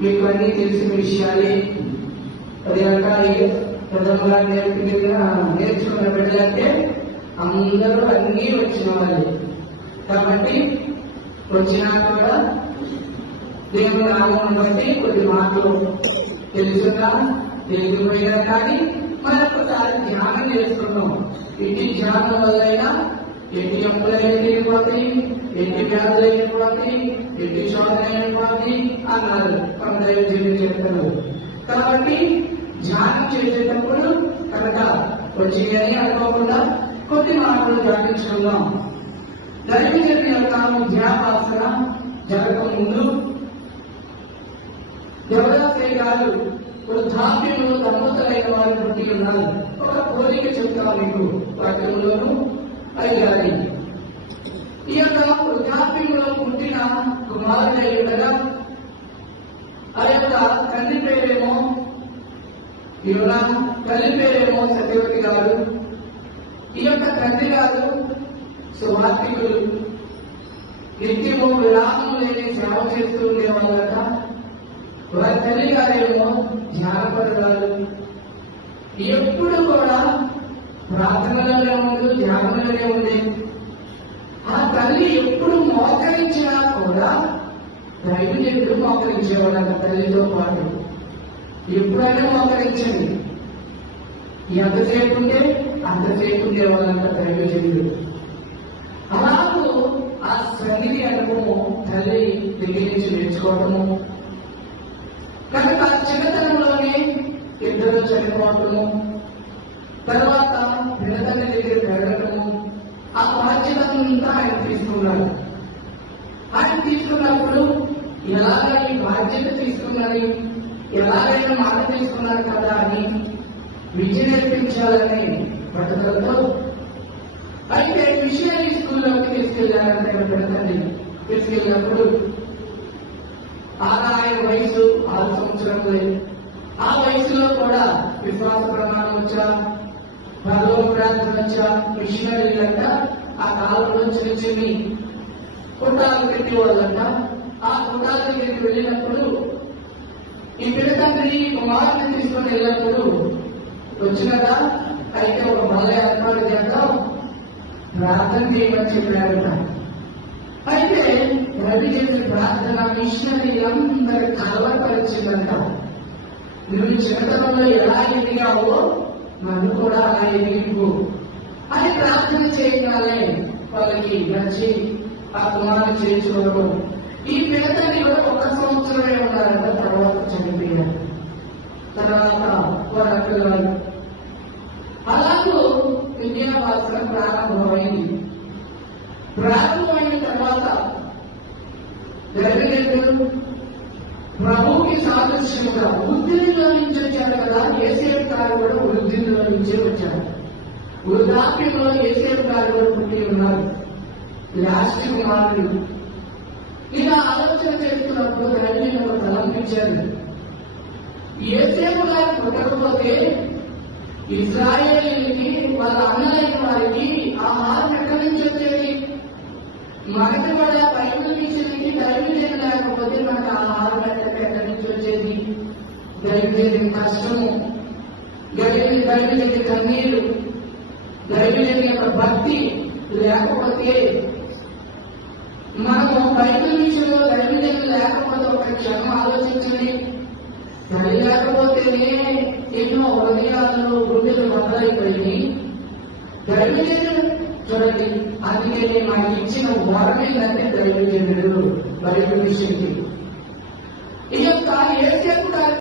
మీకు అన్ని తెలిసిన విషయాలే. అది కాక ప్రథమగా నేర్చుకున్న బిడ్డలంటే అందరూ అన్నీ వచ్చిన వాళ్ళే. కాబట్టి వచ్చినా కూడా దేవుని నామం బట్టి కొద్ది మాటలు తెలుసున్నా తెలియకపోయినా కానీ మరొకసారి ధ్యానం చేసుకున్నాం. ఇంటి ధ్యానం వల్లైనా ఎట్టి అప్పులైనా వెళ్ళిపోతాయి, ఎట్టి వ్యాధులు అయిపోతాయి, ఎట్టి శోధన అయిపోతాయి అన్నారు మన దైవజనులు చెప్తున్నారు. కాబట్టి ధ్యానం చేసేటప్పుడు కనుక వచ్చి అని అనుకోకుండా కొద్ది మాటలు ధ్యానించుకుందాం. దైవజనుల యొక్క విద్యాభాసన జరగక ముందు దేవదాసయ్య గారు వృద్ధాప్యంలో దంపతులైన వారు పుట్టి ఉన్నారు. ఒక పోలిక చెప్తాం మీకు వాక్యంలోను అయ్యాలి. ఈ యొక్క వృద్ధాప్యంలో పుట్టిన కుమారుడై ఉండగా ఆ యొక్క తండ్రి పేరేమో యోనా, తల్లి పేరేమో సత్యవతి గారు. ఈ యొక్క తండ్రి గారు సువార్థికులు, నిత్యము విరామం లేని సేవ చేస్తూ ఉండేవాళ్ళట. వారి తల్లి గారేమో ధ్యానపరురాలు. ఎప్పుడు కూడా ప్రార్థనలలో ఉంటూ ధ్యానంలోనే ఉంది. ఆ తల్లి ఎప్పుడు మోకరించినా కూడా దైవజనుడు మోకరించేవాళ్ళ తల్లితో పాటు. ఎప్పుడైనా మోకరించండి, ఎంతసేపు ఉంటే అంతసేపు ఉండేవాళ్ళంట దైవజనుడు. అలాగూ ఆ సన్నిధి అనుభవం తల్లి దగ్గర నుంచి నేర్చుకోవటము. కనుక చిన్నతనంలోనే ఇద్దరు చనిపోవటము, తర్వాత పిల్లతల్లి దగ్గర పెరగటము, ఆ బాధ్యతంతా ఆయన తీసుకున్నాడు. ఆయన తీసుకున్నప్పుడు ఎలాగ ఈ బాధ్యత తీసుకున్నది, ఎలాగైనా మాట తీసుకున్నారు కదా అని విద్య నేర్పించాలని పట్టుదలతో అయితే మిషనరీ స్కూల్లోకి తీసుకెళ్లారంటే పిల్లతల్లి. తీసుకెళ్ళినప్పుడు ఆయన వయసు 6 సంవత్సరములే. ఆ వయసులో కూడా విశ్వాస ప్రమాణం వచ్చా, పరలోక ప్రార్థన వచ్చా, మిషనరీలంట ఆ కాలంలో చిన్న చిన్ని కుటాలు పెట్టేవాళ్ళంట. ఆ కుటాల దగ్గరికి వెళ్ళినప్పుడు ఈ పిల్లతండ్రి కుమారుని తీసుకుని వెళ్ళినప్పుడు వచ్చినదా అయితే ఒక మళ్ళీ ఏర్పాటు చేద్దాం, ప్రార్థన చేయమని చెప్పారట. అయితే రవి చేసిన ప్రార్థన మిషనరీలందరి కలవరపరిచిందంట. నువ్వు చిన్నతనంలో ఎలా ఎదిగావో నన్ను కూడా అలా ఎదిగు అని ప్రార్థన చేయగానే వాళ్ళకి నచ్చి ఆ కుమారుని చేయించుకోవడం. ఈ పిల్లతల్లి కూడా 1 సంవత్సరమే ఉన్నారంట. తర్వాత చనిపోయారు. తర్వాత వాళ్ళ పిల్లలు అలాగూ విద్యాభ్యాసం ప్రారంభమైంది. ప్రారంభమైన తర్వాత దైవజనుడు ప్రభువుకి సాదృశ్యంగా వృద్ధిలో నుంచి వచ్చారు కదా. యేసేపు గారు కూడా వృద్ధిలో నుంచే వచ్చారు. వృద్ధాప్యంలో యేసేపు గారు కూడా పుట్టి ఉన్నారు. లాస్ట్ కుమారుడు. ఇలా ఆలోచన చేస్తున్నప్పుడు దైవజనుడు తలంపించారు, యేసేపు గారు పుట్టకపోతే ఇశ్రాయేలీయులకి వాళ్ళ అన్నలైన వారికి ఆహారం ఎక్కడి నుంచి వచ్చేది? మనకి వాళ్ళ బైబిల్ నుంచి దైవజనుడు లేకపోతే మనకు ఆహారం ఎక్కడి నుంచి వచ్చేది? దైవజనుడి కష్టము, దైవజనుడి కన్నీరు, దైవజనుడి యొక్క భక్తి లేకపోతే మనము బైబిల్ విషయంలో దైవజనుడు లేకపోతే ఒక క్షణం ఆలోచించండి. తల్లి లేకపోతేనే ఎన్నో హృదయాలను గుండెలు మొదలైపోయి దైవజనుడు చూడండి. అందుకని మనకి ఇచ్చిన వరం ఏంటంటే దైవజనుడు బైబిల్ విషయంకి